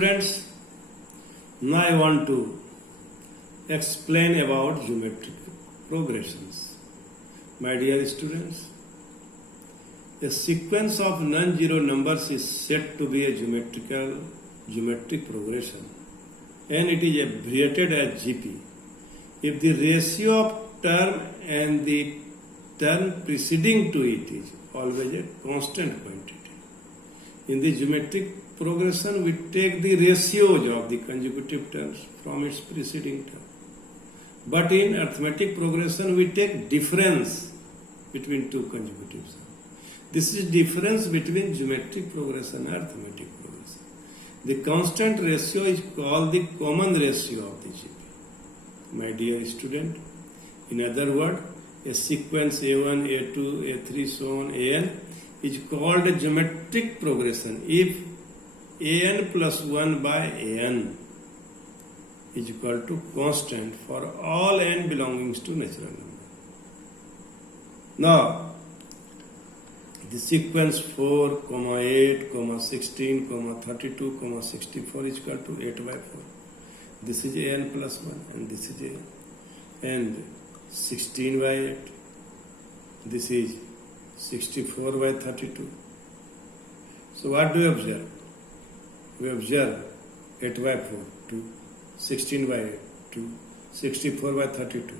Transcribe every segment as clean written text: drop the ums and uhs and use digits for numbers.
Students, now I want to explain about geometric progressions. My dear students, a sequence of non-zero numbers is said to be a geometric progression, and it is abbreviated as GP. If the ratio of term and the term preceding to it is always a constant quantity. In the geometric progression, we take the ratios of the consecutive terms from its preceding term. But in arithmetic progression, we take difference between two consecutive terms. This is difference between geometric progression and arithmetic progression. The constant ratio is called the common ratio of the GP. My dear student, in other words, a sequence A1, A2, A3, so on, An is called a geometric progression if An plus 1 by An is equal to constant for all n belongings to natural number. Now, the sequence 4, 8, 16, 32, 64 is equal to 8 by 4. This is An plus 1 and this is An. And 16 by 8. This is 64 by 32. So what do we observe? We observe 8 by 4, 2, 16 by 8, 2, 64 by 32,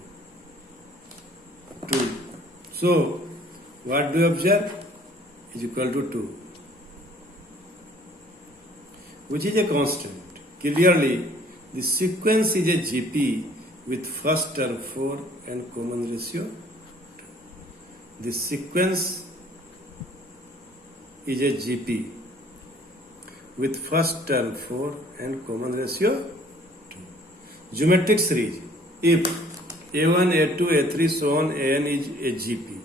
2. So what do we observe? Is equal to 2, which is a constant. Clearly, the sequence is a GP with first term 4 and common ratio 2. The sequence is a GP with first term 4 and common ratio 2. Geometric series. If A1, A2, A3, so on, An is a GP,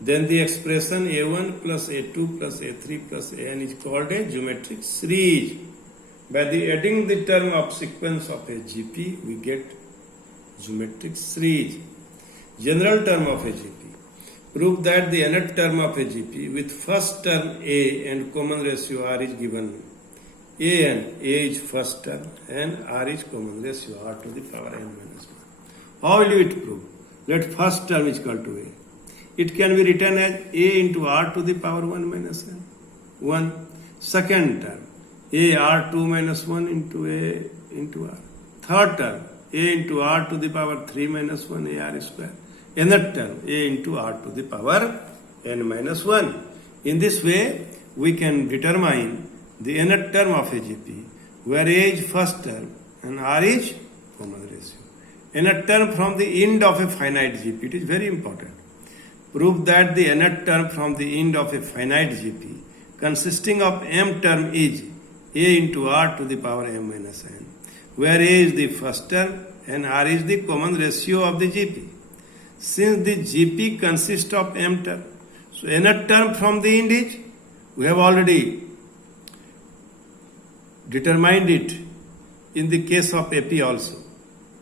then the expression A1 plus A2 plus A3 plus An is called a geometric series. By the adding the term of sequence of a GP, we get geometric series. General term of a GP. Prove that the nth term of a GP with first term A and common ratio R is given. A is first term and R is common ratio R to the power n minus 1. How will you it prove? Let first term is equal to A. It can be written as A into R to the power 1 minus n. 1. Second term, A R2 minus 1 into A into R. Third term, A into R to the power 3 minus 1 A R square. Nth term, A into R to the power n minus 1. In this way, we can determine the nth term of a GP, where A is first term and R is common ratio. Nth term from the end of a finite GP, it is very important. Prove that the nth term from the end of a finite GP consisting of m term is A into R to the power m minus n, where A is the first term and R is the common ratio of the GP. Since the GP consists of m term, so nth term from the end is, we have already determined it in the case of AP also,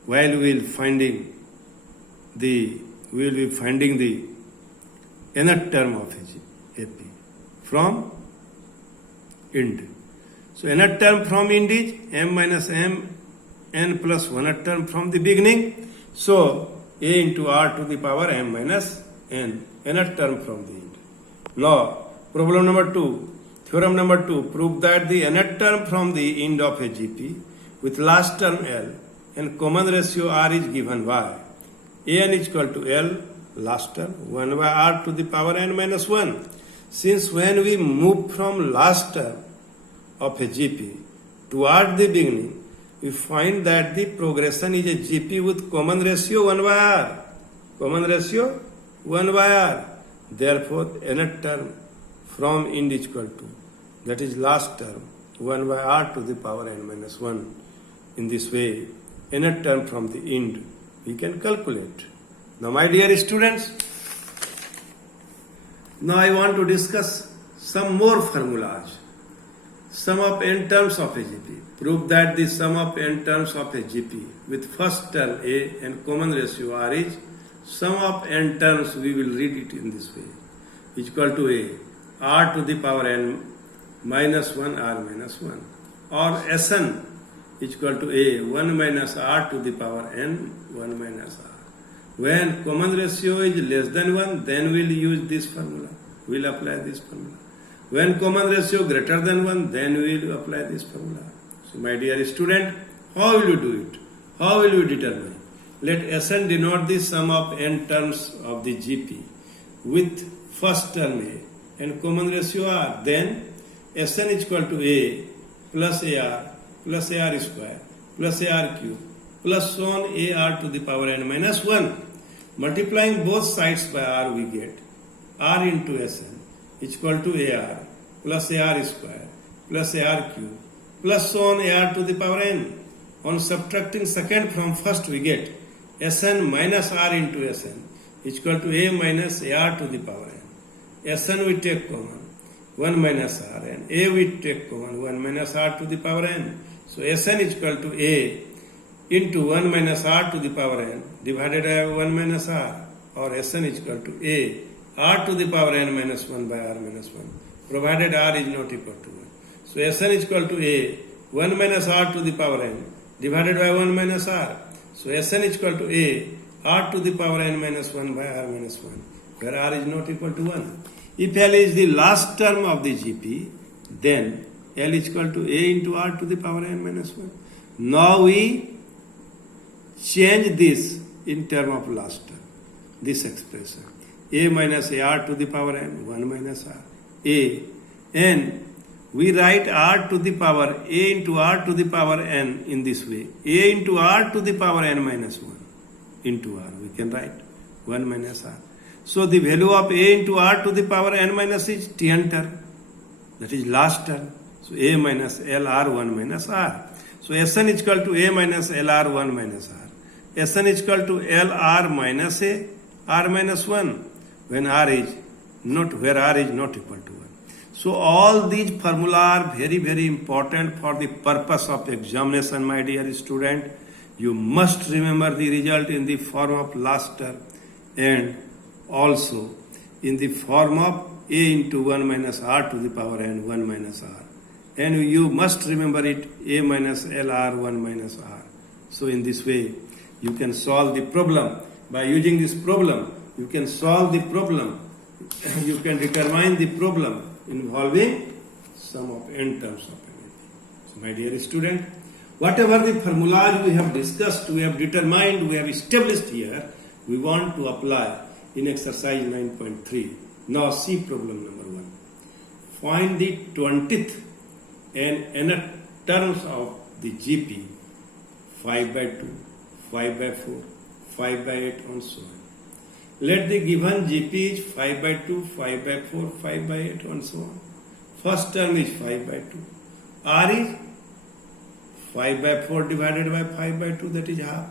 while we will be finding the nth term of AP from end. So nth term from end is m minus m n plus 1th term from the beginning. So A into R to the power m minus n, nth term from the end. Now, problem number 2, theorem number 2, prove that the nth term from the end of a GP with last term L and common ratio R is given by An is equal to L, last term, 1 by R to the power n minus 1. Since when we move from last term of a GP toward the beginning, we find that the progression is a GP with common ratio 1 by R. Common ratio 1 by R. Therefore, nth term from end is equal to, that is last term, 1 by R to the power n minus 1. In this way, nth term from the end we can calculate. Now, my dear students, now I want to discuss some more formulas. Sum of n terms of a GP. Prove that the sum of n terms of a GP with first term A and common ratio R is sum of n terms, we will read it in this way, is equal to A, R to the power n minus 1 R minus 1. or Sn is equal to a 1 minus r to the power n 1 minus r. When common ratio is less than 1, then we'll use this formula. We'll apply this formula. When common ratio greater than 1, then we'll apply this formula. So my dear student, how will you do it? How will you determine? Let Sn denote the sum of n terms of the GP with first term a and common ratio r. Then Sn is equal to a plus ar square plus ar cube plus so on ar to the power n minus 1. Multiplying both sides by r, we get r into Sn is equal to ar plus ar square plus ar cube plus so on ar to the power n. On subtracting second from first, we get Sn minus r into Sn is equal to a minus ar to the power n. Sn we take common 1 minus r and a we take common 1 minus r to the power n. So Sn is equal to a into 1 minus r to the power n divided by 1 minus r, or Sn is equal to a r to the power n minus 1 by r minus 1, provided r is not equal to 1. So Sn is equal to a 1 minus r to the power n divided by 1 minus r. So Sn is equal to a r to the power n minus 1 by r minus 1, where r is not equal to 1. If L is the last term of the GP, then L is equal to a into r to the power n minus 1. Now we change this in term of last term, this expression. A minus ar to the power n, 1 minus r. A, and we write r to the power a into r to the power n in this way. A into r to the power n minus 1 into r. We can write 1 minus r. So the value of a into r to the power n minus is tn term. That is last term. So a minus lr 1 minus r. So Sn is equal to a minus lr 1 minus r. Sn is equal to lr minus a r minus 1 when r is not, where r is not equal to 1. So all these formula are very, very important for the purpose of examination, my dear student. You must remember the result in the form of last term and also in the form of a into 1 minus r to the power n 1 minus r. And you must remember it a minus lr 1 minus r. So in this way, you can solve the problem. By using this problem, you can solve the problem. You can determine the problem involving sum of n terms of anything. So my dear student, whatever the formulas we have discussed, we have determined, we have established here, we want to apply in exercise 9.3. Now see problem number 1. Find the 20th and nth terms of the GP 5 by 2, 5 by 4, 5 by 8 and so on. Let the given GP is 5 by 2, 5 by 4, 5 by 8 and so on. First term is 5 by 2. R is 5 by 4 divided by 5 by 2, that is half.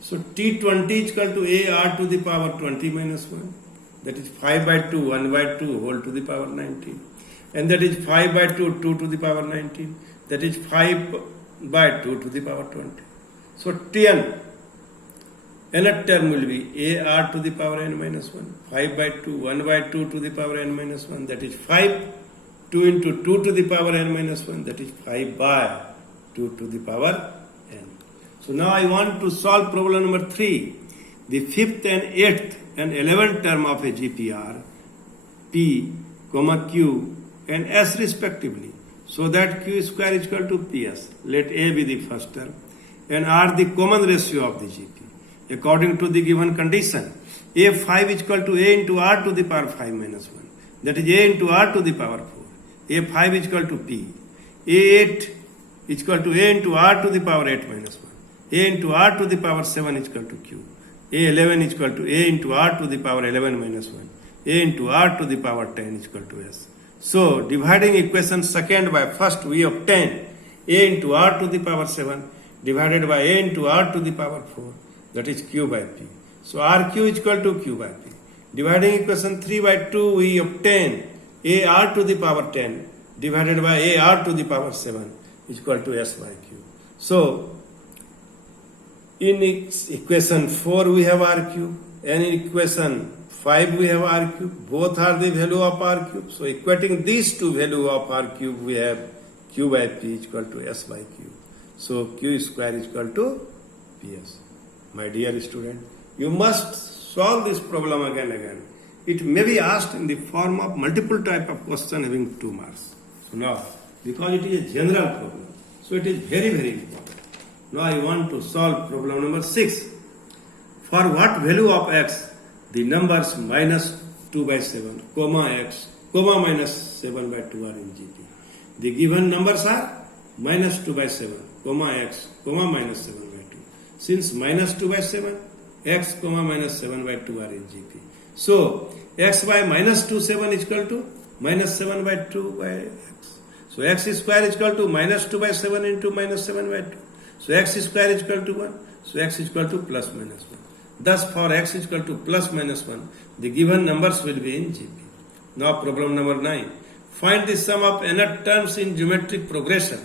So T20 is equal to a r to the power 20 minus 1. That is 5 by 2, 1 by 2 whole to the power 19. And that is 5 by 2, 2 to the power 19. That is 5 by 2 to the power 20. So Tn, nth term will be a r to the power n minus 1. 5 by 2, 1 by 2 to the power n minus 1. That is 5. 2 into 2 to the power n minus 1. That is 5 by 2 to the power n. So now I want to solve problem number 3. The 5th and 8th and 11th term of a GPR, P, Q and S respectively. So that Q square is equal to PS. Let A be the first term and R the common ratio of the GP. According to the given condition, A5 is equal to A into R to the power 5 minus 1. That is A into R to the power 4. A5 is equal to P. A8 is equal to A into R to the power 8 minus 1. A into R to the power 7 is equal to Q. A11 is equal to A into R to the power 11 minus 1. A into R to the power 10 is equal to S. So, dividing equation second by first, we obtain A into R to the power 7 divided by A into R to the power 4. That is Q by P. So, RQ is equal to Q by P. Dividing equation 3 by 2, we obtain A R to the power 10 divided by A R to the power 7 is equal to S by Q. So, in equation 4 we have R cube and in equation 5 we have R cube. Both are the value of R cube. So equating these two value of R cube, we have Q by P is equal to S by Q. So Q square is equal to PS. My dear student, you must solve this problem again and again. It may be asked in the form of multiple type of question having 2 marks. So now, because it is a general problem, so it is very, very important. Now I want to solve problem number 6. For what value of x the numbers minus 2 by 7, comma x, comma minus 7 by 2 are in GP? The given numbers are minus 2 by 7, comma x, comma minus 7 by 2. Since minus 2 by 7, x, comma minus 7 by 2 are in GP. So x by minus 2 7 is equal to minus 7 by 2 by x. So x square is equal to minus 2 by 7 into minus 7 by 2. So x square is equal to 1. So x is equal to plus minus 1. Thus for x is equal to plus minus 1, the given numbers will be in GP. Now problem number 9. Find the sum of nth terms in geometric progression.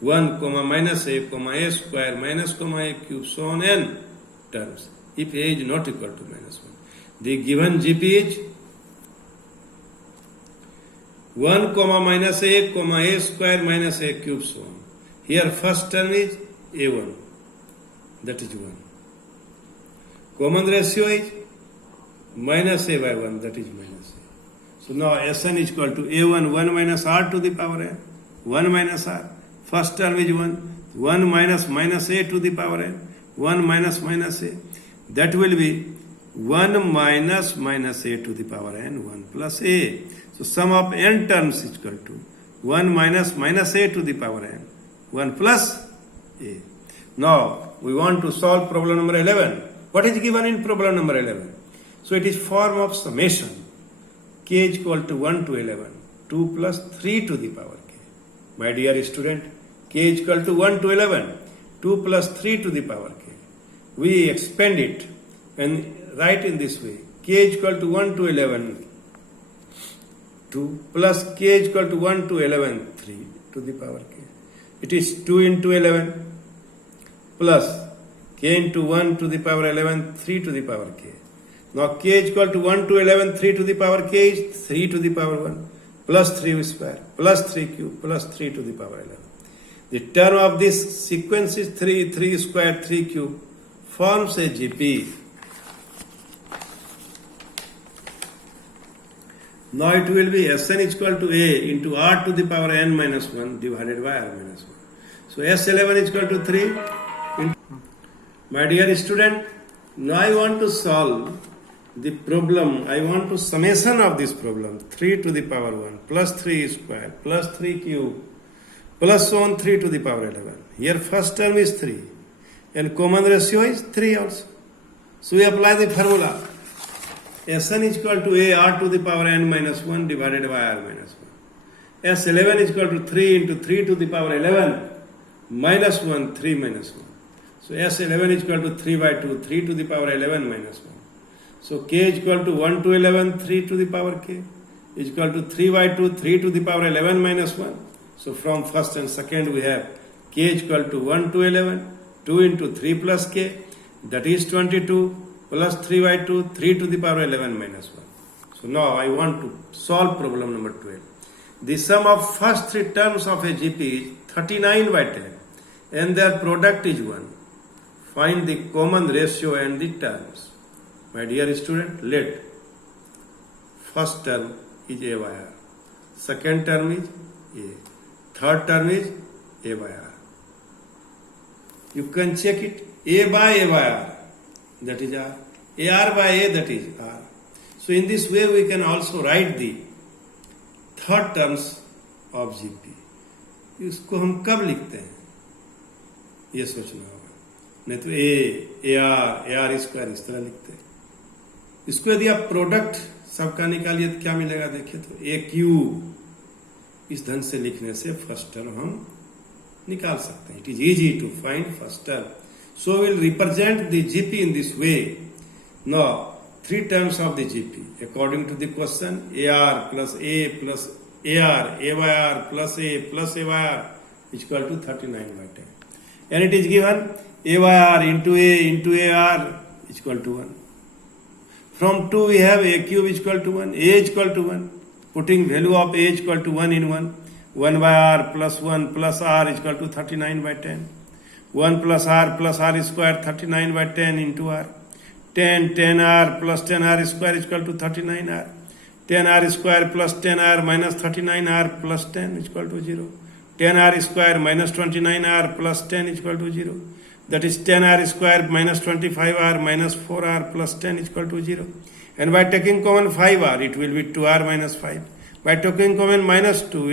1, comma minus a, comma a square, minus comma a cube, so on n terms, if a is not equal to minus 1. The given GP is 1, comma minus a, comma a square, minus a cube, so on. Here first term is a1, that is 1. Common ratio is minus a by 1, that is minus a. So now Sn is equal to a1, 1 minus r to the power n, 1 minus r. First term is 1 minus minus a to the power n, 1 minus minus a. That will be 1 minus minus a to the power n, 1 plus a. So sum of n terms is equal to 1 minus minus a to the power n, 1 plus a. Now we want to solve problem number 11. What is given in problem number 11? So it is form of summation. K is equal to 1 to 11, 2 plus 3 to the power k. My dear student, k is equal to 1 to 11, 2 plus 3 to the power k. We expand it and write in this way. K is equal to 1 to 11, 2 plus k is equal to 1 to 11, 3 to the power k. It is 2 into 11 plus k into 1 to the power 11, 3 to the power k. Now k is equal to 1 to 11, 3 to the power k is 3 to the power 1 plus 3 square plus 3 cube plus 3 to the power 11. The term of this sequence is 3 square, 3 cube forms a GP. Now it will be Sn is equal to a into r to the power n minus 1 divided by r minus 1. So S11 is equal to 3. My dear student, now I want to solve the problem. I want to summation of this problem. 3 to the power 1 plus 3 square plus 3 cube plus so on 3 to the power 11. Here first term is 3 and common ratio is 3 also. So we apply the formula. Sn is equal to a r to the power n minus 1 divided by r minus 1. S11 is equal to 3 into 3 to the power 11 minus 1, 3 minus 1. So S11 is equal to 3 by 2, 3 to the power 11 minus 1. So k is equal to 1 to 11, 3 to the power k is equal to 3 by 2, 3 to the power 11 minus 1. So from first and second we have k is equal to 1 to 11, 2 into 3 plus k, that is 22 plus 3 by 2, 3 to the power 11 minus 1. So now I want to solve problem number 12. The sum of first 3 terms of a GP is 39 by 10 and their product is 1. Find the common ratio and the terms. My dear student, let first term is a by r, second term is a, third term is a by r. You can check it, a by r, that is r, ar by a, that is r. So in this way we can also write the third terms of GP. इसको हम कब लिखते हैं ये सोचना होगा, नहीं तो ए आर स्क्वायर इस तरह लिखते हैं. इसको यदि आप प्रोडक्ट सबका निकालिए तो क्या मिलेगा, देखिए तो ए क्यूब इस ढंग से लिखने से फर्स्ट टर्म हम निकाल सकते हैं. It is easy to find first term. So will represent the GP in this way. Now 3 terms of the GP according to the question: AR plus A plus AR, A by R plus A by R is equal to 39 by 10. And it is given A by R into A into AR is equal to 1. From 2 we have A cube is equal to 1, A is equal to 1. Putting value of A is equal to 1 in 1. 1 by r plus 1 plus r is equal to 39 by 10. 1 plus r square 39 by 10 into r. 10r plus 10r square is equal to 39r. 10r square plus 10r minus 39r plus 10 is equal to 0. 10r square minus 29r plus 10 is equal to 0. That is 10r square minus 25r minus 4r plus 10 is equal to 0. And by taking common 5r, it will be 2r minus 5. By taking common minus 2,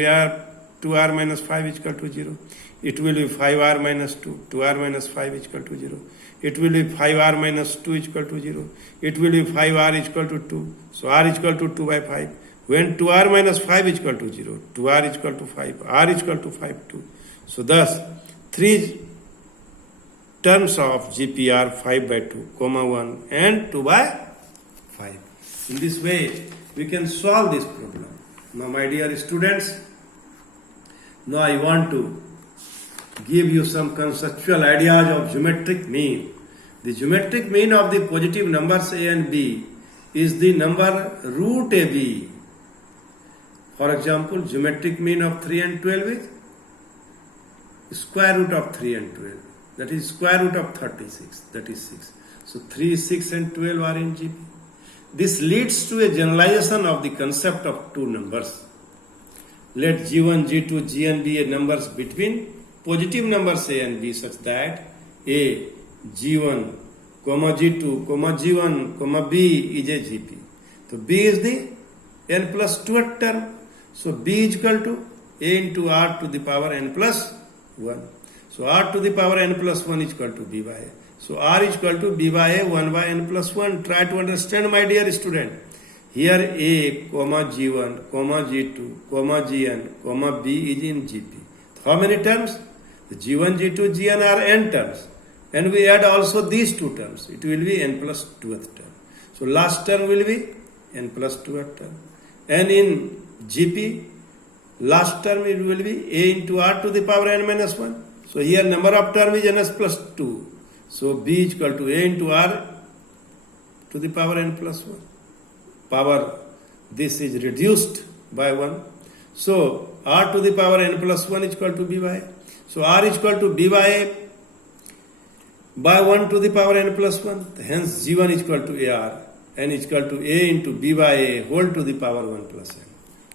2r minus 5 is equal to 0. It will be 5r minus 2. 2r minus 5 is equal to 0. It will be 5r minus 2 is equal to 0. It will be 5r is equal to 2. So r is equal to 2 by 5. When 2r minus 5 is equal to 0, 2r is equal to 5, r is equal to 5, 2. So thus, 3 terms of GP are 5 by 2, comma 1 and 2 by 5. In this way, we can solve this problem. Now, my dear students, now I want to give you some conceptual ideas of geometric mean. The geometric mean of the positive numbers a and b is the number root ab. For example, geometric mean of 3 and 12 is square root of 3 and 12. That is square root of 36. That is 6. So 3, 6 and 12 are in GP. This leads to a generalization of the concept of two numbers. Let G1, G2, Gn be a numbers between positive numbers a and b such that a, G1, comma G2, comma G1, comma b is a GP. So b is the n plus 2th term. So b is equal to a into r to the power n plus 1. So r to the power n plus 1 is equal to b by a. So r is equal to b by a 1 by n plus 1. Try to understand, my dear student. Here a, comma G1, comma G2, comma Gn, comma b is in GP. How many terms? The G1, G2, Gn are n terms. And we add also these two terms. It will be n plus 2th term. So last term will be n plus 2th term. And in GP, last term it will be a into r to the power n minus 1. So here number of term is ns plus 2. So b is equal to a into r to the power n plus 1. Power, this is reduced by 1. So r to the power n plus 1 is equal to b by a. So r is equal to b by a by 1 to the power n plus 1. Hence G1 is equal to AR. N is equal to a into b by a whole to the power 1 plus n.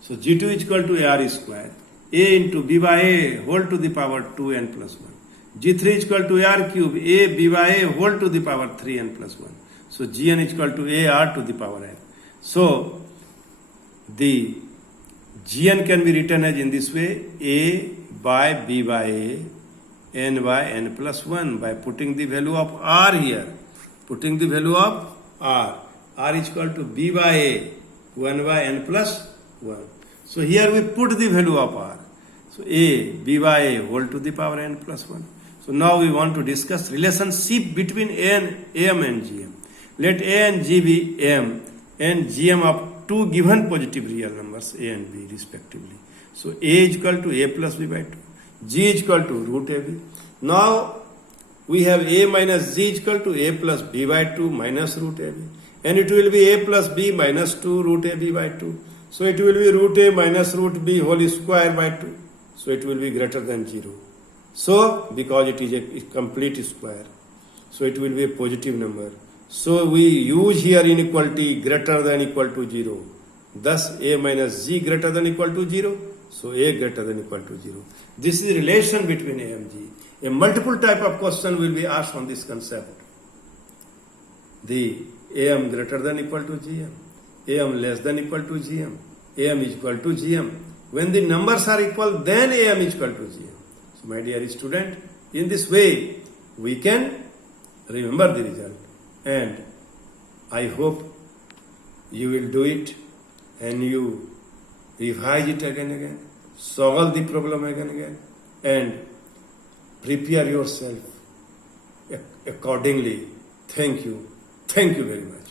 So G2 is equal to AR square. A into b by a whole to the power 2n plus 1. G3 is equal to AR cube. A b by a whole to the power 3n plus 1. So Gn is equal to AR to the power n. So the Gn can be written as in this way: a by b by a, n by n plus 1, by putting the value of r here. Putting the value of r. R is equal to b by a, 1 by n plus 1. So here we put the value of r. So a, b by a whole to the power n plus 1. So now we want to discuss relationship between am and gm. Let a and g be m and gm of two given positive real numbers a and b respectively. So a is equal to a plus b by 2. G is equal to root ab. Now we have a minus g is equal to a plus b by 2 minus root ab. And it will be a plus b minus 2 root ab by 2. So it will be root a minus root b whole square by 2. So it will be greater than 0. So because it is a complete square, so it will be a positive number. So we use here inequality greater than equal to 0. Thus a minus g greater than equal to 0. So a greater than equal to 0. This is the relation between a and g. A multiple type of question will be asked on this concept. The am greater than equal to gm, am less than equal to gm, am is equal to gm. When the numbers are equal, then am is equal to gm. So my dear student, in this way we can remember the result, and I hope you will do it and you revise it again, solve the problem again, and prepare yourself accordingly. Thank you very much.